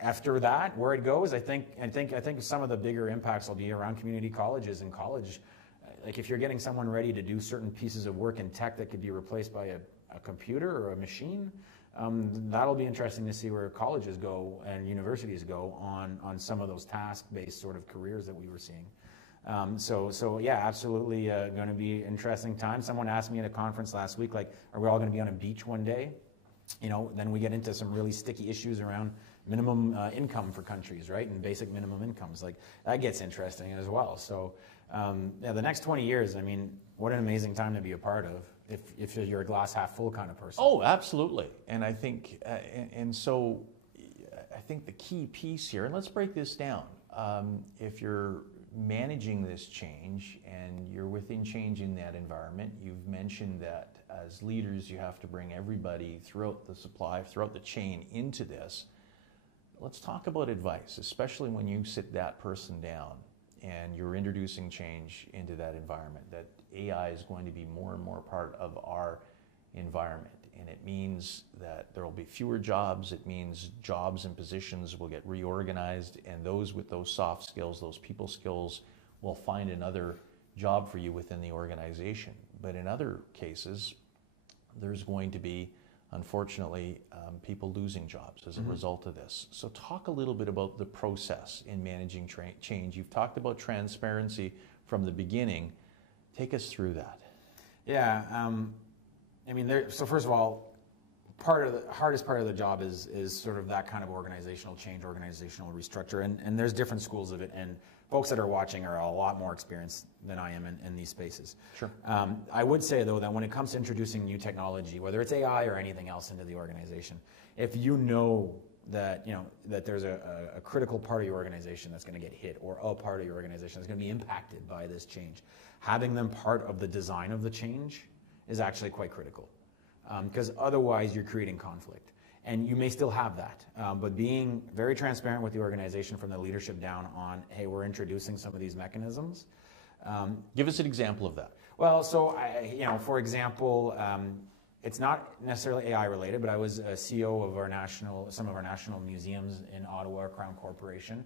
After that, where it goes, I think some of the bigger impacts will be around community colleges and college. Like if you're getting someone ready to do certain pieces of work in tech that could be replaced by a computer or a machine, that'll be interesting to see where colleges go and universities go on some of those task-based sort of careers that we were seeing. So yeah, absolutely going to be interesting time. Someone asked me at a conference last week, like, are we all going to be on a beach one day? Then we get into some really sticky issues around minimum income for countries, right? And basic minimum incomes. Like, that gets interesting as well. So yeah, the next 20 years, I mean, what an amazing time to be a part of if you're a glass half full kind of person. Oh, absolutely. And I think, and so think the key piece here, and let's break this down. If you're managing this change and you're within change in that environment, you've mentioned that as leaders you have to bring everybody throughout the supply, throughout the chain into this. Let's talk about advice, especially when you sit that person down and you're introducing change into that environment, that AI is going to be more and more part of our environment. And it means that there will be fewer jobs. It means jobs and positions will get reorganized, and those with those soft skills, those people skills, will find another job for you within the organization. But in other cases, there's going to be, unfortunately, people losing jobs as a result of this. So talk a little bit about the process in managing change. You've talked about transparency from the beginning. Take us through that. Yeah. I mean, so first of all, the hardest part of the job is sort of that kind of organizational change, organizational restructure, and there's different schools of it, and folks that are watching are a lot more experienced than I am in these spaces. Sure. I would say, though, that when it comes to introducing new technology, whether it's AI or anything else into the organization, if you know that there's a critical part of your organization that's going to get hit, or a part of your organization that's going to be impacted by this change, having them part of the design of the change is actually quite critical, because otherwise you're creating conflict. And you may still have that, but being very transparent with the organization from the leadership down on, hey, we're introducing some of these mechanisms. Give us an example of that. Well, so for example, it's not necessarily AI related, but I was a CEO of some of our national museums in Ottawa, Crown Corporation.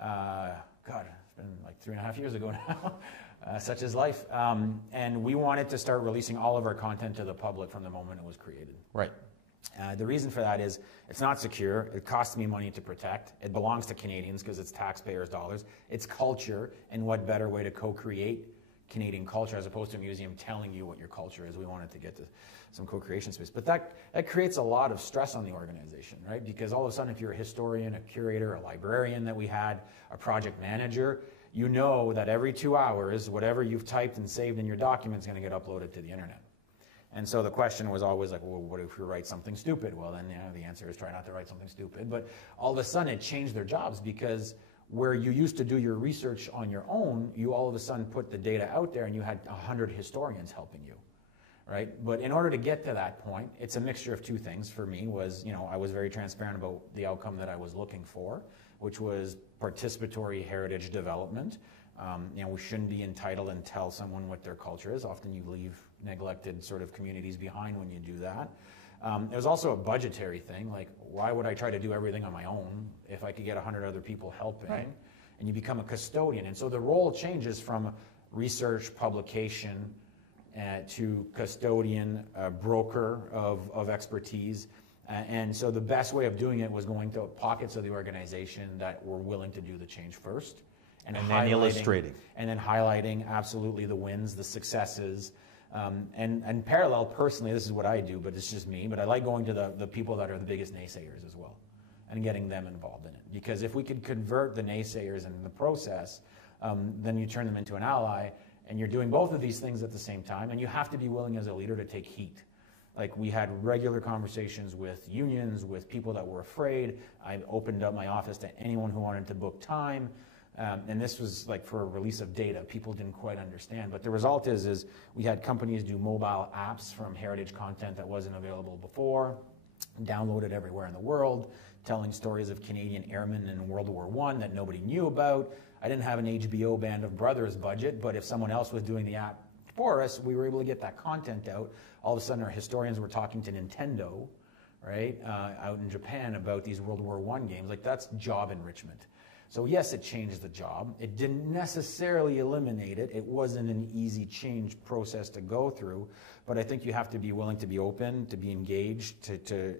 God, it's been like 3.5 years ago now. Such is life. And we wanted to start releasing all of our content to the public from the moment it was created. Right. The reason for that is it's not secure. It costs me money to protect. It belongs to Canadians because it's taxpayers' dollars. It's culture, and what better way to co-create Canadian culture as opposed to a museum telling you what your culture is. We wanted to get to some co-creation space. But that creates a lot of stress on the organization, right? Because all of a sudden, if you're a historian, a curator, a librarian that we had, a project manager, you know that every 2 hours, whatever you've typed and saved in your document is going to get uploaded to the internet. And so the question was always like, well, what if you write something stupid? Well, then the answer is try not to write something stupid. But all of a sudden, it changed their jobs, because where you used to do your research on your own, you all of a sudden put the data out there and you had 100 historians helping you, right? But in order to get to that point, it's a mixture of two things. For me was, I was very transparent about the outcome that I was looking for, which was participatory heritage development. We shouldn't be entitled and tell someone what their culture is. Often you leave neglected sort of communities behind when you do that. It was also a budgetary thing. Like, why would I try to do everything on my own if I could get 100 other people helping? Right. And you become a custodian. And so the role changes from research, publication, to custodian, broker of expertise. And so the best way of doing it was going to pockets of the organization that were willing to do the change first. And then illustrating. And then highlighting absolutely the wins, the successes. And parallel, personally, this is what I do, but it's just me, but I like going to the people that are the biggest naysayers as well and getting them involved in it. Because if we could convert the naysayers in the process, then you turn them into an ally, and you're doing both of these things at the same time, and you have to be willing as a leader to take heat. Like, we had regular conversations with unions, with people that were afraid. I opened up my office to anyone who wanted to book time. And this was like for a release of data. People didn't quite understand. But the result is we had companies do mobile apps from heritage content that wasn't available before, downloaded everywhere in the world, telling stories of Canadian airmen in World War I that nobody knew about. I didn't have an HBO Band of Brothers budget, but if someone else was doing the app for us, we were able to get that content out. All of a sudden, our historians were talking to Nintendo, right, out in Japan about these World War I games. Like, that's job enrichment. So yes, it changed the job. It didn't necessarily eliminate it. It wasn't an easy change process to go through, but I think you have to be willing to be open, to be engaged,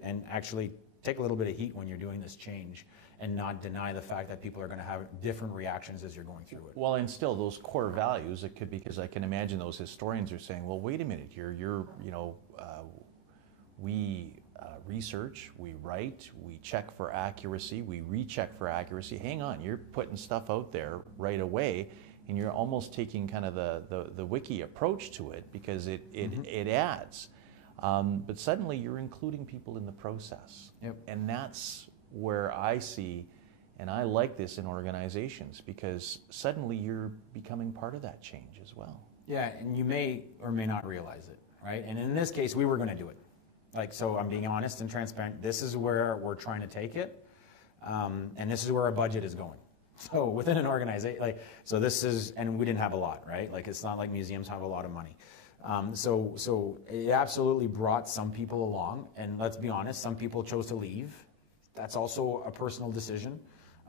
and actually take a little bit of heat when you're doing this change and not deny the fact that people are going to have different reactions as you're going through it. Well, and still those core values, it could be, because I can imagine those historians are saying, well, wait a minute here, we research, we write, we check for accuracy, we recheck for accuracy. Hang on, you're putting stuff out there right away, and you're almost taking kind of the wiki approach to it, because it adds. But suddenly you're including people in the process. Yep. And that's where I see, and I like this in organizations, because suddenly you're becoming part of that change as well. Yeah, and you may or may not realize it, right? And in this case, we were going to do it. Like, so I'm being honest and transparent. This is where we're trying to take it, and this is where our budget is going. So within an organization, like, so this is, and we didn't have a lot, right? Like, it's not like museums have a lot of money. So it absolutely brought some people along, and let's be honest, some people chose to leave. That's also a personal decision.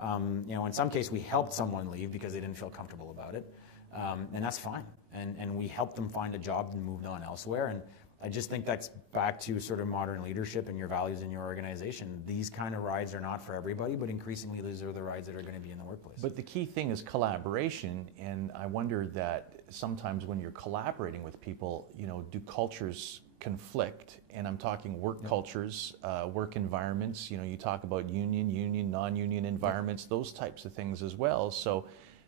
In some case, we helped someone leave because they didn't feel comfortable about it, and that's fine. And we helped them find a job and moved on elsewhere. And I just think that's back to sort of modern leadership and your values in your organization. These kind of rides are not for everybody, but increasingly these are the rides that are going to be in the workplace. But the key thing is collaboration, and I wonder that sometimes when you're collaborating with people, do cultures conflict? And I'm talking work cultures, work environments. You talk about union, non-union environments, those types of things as well. So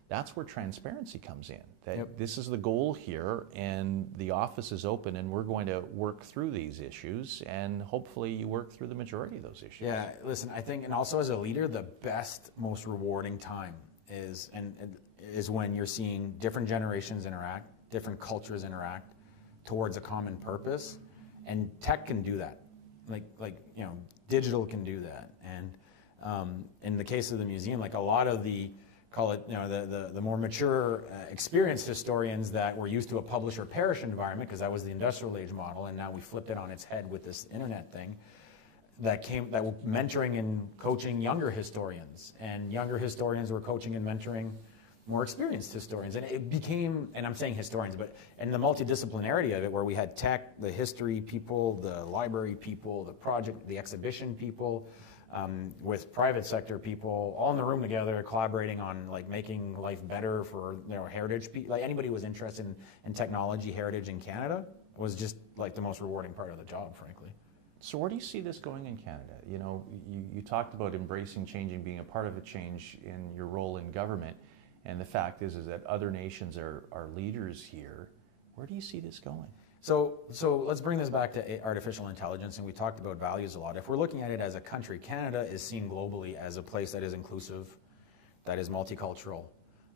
that's where transparency comes in. That this is the goal here, and the office is open, and we're going to work through these issues, and hopefully you work through the majority of those issues. Yeah, listen, I think, and also as a leader, the best, most rewarding time is when you're seeing different generations interact, different cultures interact towards a common purpose, and tech can do that. Like digital can do that. And in the case of the museum, like a lot of the, call it, the more mature, experienced historians that were used to a publish or perish environment, because that was the industrial age model, and now we flipped it on its head with this internet thing, that were mentoring and coaching younger historians, and younger historians were coaching and mentoring more experienced historians. And it became, and I'm saying historians, but and the multidisciplinarity of it, where we had tech, the history people, the library people, the project, the exhibition people, with private sector people, all in the room together, collaborating on like making life better for heritage people. Like anybody who was interested in technology, heritage in Canada was just like the most rewarding part of the job, frankly. So where do you see this going in Canada? You talked about embracing change and being a part of a change in your role in government, and the fact is that other nations are leaders here. Where do you see this going? So let's bring this back to artificial intelligence, and we talked about values a lot. If we're looking at it as a country, Canada is seen globally as a place that is inclusive, that is multicultural,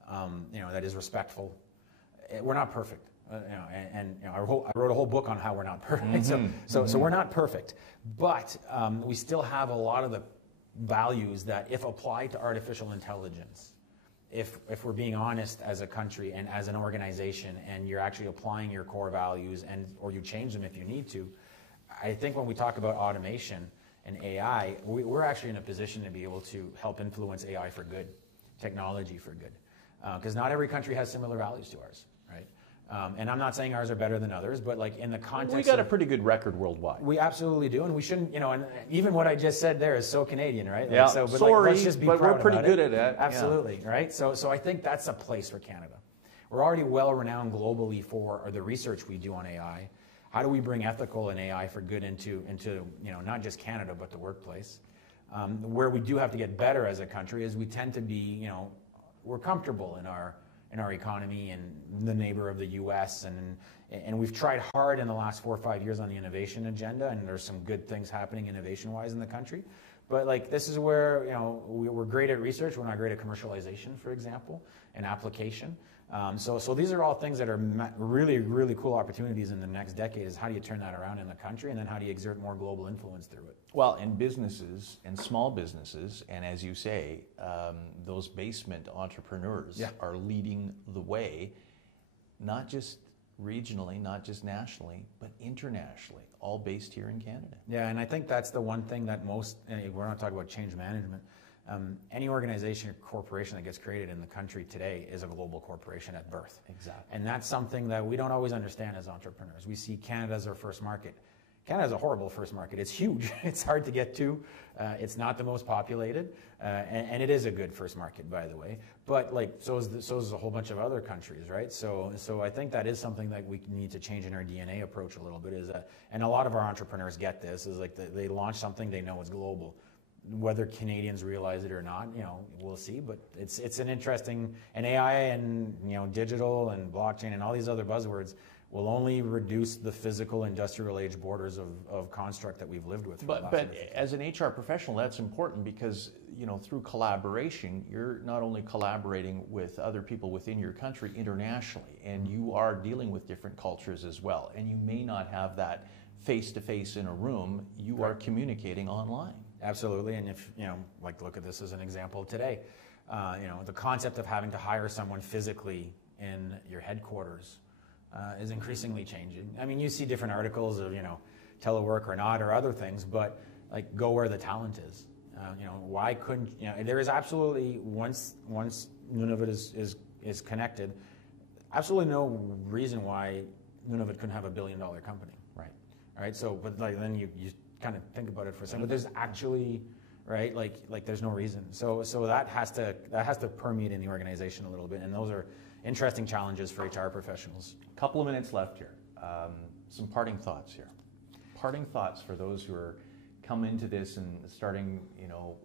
that is respectful. We're not perfect, I wrote a whole book on how we're not perfect. So we're not perfect, but we still have a lot of the values that, if applied to artificial intelligence, if we're being honest as a country and as an organization, and you're actually applying your core values, or you change them if you need to, I think when we talk about automation and AI, we're actually in a position to be able to help influence AI for good, technology for good, because not every country has similar values to ours, right? And I'm not saying ours are better than others, but like in the context, we got a pretty good record worldwide. We absolutely do, and we shouldn't, and even what I just said there is so Canadian, right? Yeah. But sorry, let's just be but proud we're pretty about good it. at it. Absolutely, yeah. Right? So I think that's a place for Canada. We're already well renowned globally for the research we do on AI. How do we bring ethical and AI for good into not just Canada but the workplace? Where we do have to get better as a country is we tend to be, we're comfortable in our economy and the neighbor of the U.S. and we've tried hard in the last 4 or 5 years on the innovation agenda, and there's some good things happening innovation-wise in the country. But like this is where we're great at research, we're not great at commercialization, for example, and application. So these are all things that are really, really cool opportunities in the next decade. Is how do you turn that around in the country, and then how do you exert more global influence through it? Well, in businesses and small businesses, and as you say, those basement entrepreneurs are leading the way, not just regionally, not just nationally, but internationally, all based here in Canada. Yeah, and I think that's the one thing that we're not talking about change management. Any organization or corporation that gets created in the country today is a global corporation at birth. Exactly. And that's something that we don't always understand as entrepreneurs. We see Canada as our first market. Canada's a horrible first market. It's huge. It's hard to get to. It's not the most populated, and it is a good first market, by the way. But so is a whole bunch of other countries, right? So I think that is something that we need to change in our DNA approach a little bit. And a lot of our entrepreneurs get this. Is like they launch something, they know it's global. Whether Canadians realize it or not, we'll see. But it's an interesting, and AI and digital and blockchain and all these other buzzwords. will only reduce the physical industrial age borders of construct that we've lived with. But as an HR professional, that's important because, you know, through collaboration, you're not only collaborating with other people within your country internationally, and you are dealing with different cultures as well. And you may not have that face-to-face in a room, you are communicating online. Absolutely, and if, you know, like look at this as an example today, you know, the concept of having to hire someone physically in your headquarters is increasingly changing. I mean, you see different articles of, you know, telework or not or other things, but like go where the talent is. You know, why couldn't, you know, there is absolutely, once Nunavut is connected, absolutely no reason why Nunavut couldn't have $1 billion company. Right. All right, so, but like then you kind of think about it for a second, but there's actually, right, like there's no reason. So that has to permeate in the organization a little bit, and those are interesting challenges for HR professionals. A couple of minutes left here. Some parting thoughts here. Parting thoughts for those who are come into this and starting, you know,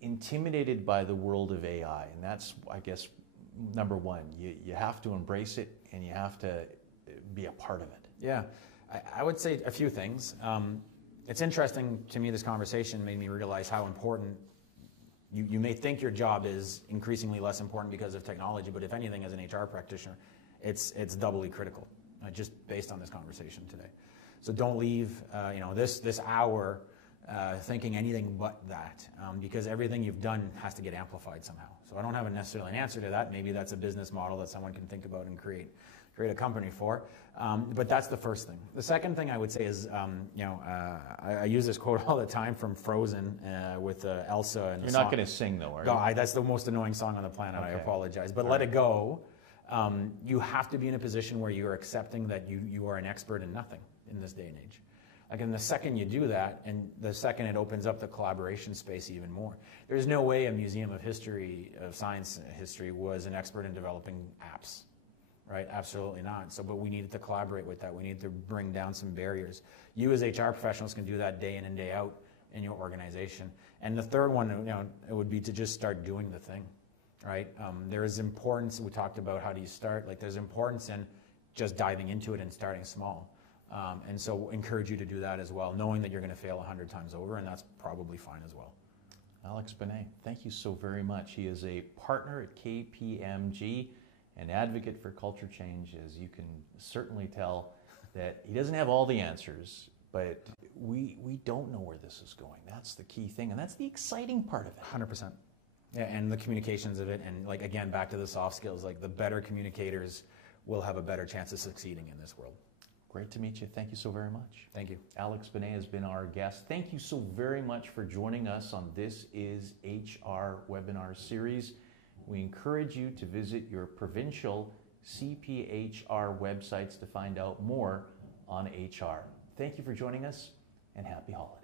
intimidated by the world of AI, and that's, I guess, number one. You have to embrace it, and you have to be a part of it. Yeah, I would say a few things. It's interesting to me, this conversation made me realize how important, you may think your job is increasingly less important because of technology, but if anything, as an HR practitioner, it's doubly critical, just based on this conversation today. So don't leave you know, this hour thinking anything but that, because everything you've done has to get amplified somehow. So I don't have necessarily an answer to that. Maybe that's a business model that someone can think about and create a company for. But that's the first thing. The second thing I would say is, you know, I use this quote all the time from Frozen with Elsa. And you're not going to sing though, are you? No, that's the most annoying song on the planet. Okay. I apologize. But all Let It Go. You have to be in a position where you're accepting that you are an expert in nothing in this day and age. Like, and the second you do that, and the second it opens up the collaboration space even more. There's no way a museum of history, of science history, was an expert in developing apps. Right? Absolutely not. So, but we needed to collaborate with that. We need to bring down some barriers. You as HR professionals can do that day in and day out in your organization. And the third one, you know, it would be to just start doing the thing, right? There is importance. We talked about how do you start. Like, there's importance in just diving into it and starting small. And so, encourage you to do that as well, knowing that you're going to fail 100 times over, and that's probably fine as well. Alex Binet, thank you so very much. He is a partner at KPMG. An advocate for culture change, as you can certainly tell, that he doesn't have all the answers, but we don't know where this is going. That's the key thing, and that's the exciting part of it. 100%. Yeah, and the communications of it, and like, again, back to the soft skills, like the better communicators will have a better chance of succeeding in this world. Great to meet you. Thank you so very much. Thank you. Alex Binet has been our guest. Thank you so very much for joining us on This Is HR webinar series. We encourage you to visit your provincial CPHR websites to find out more on HR. Thank you for joining us, and happy holidays.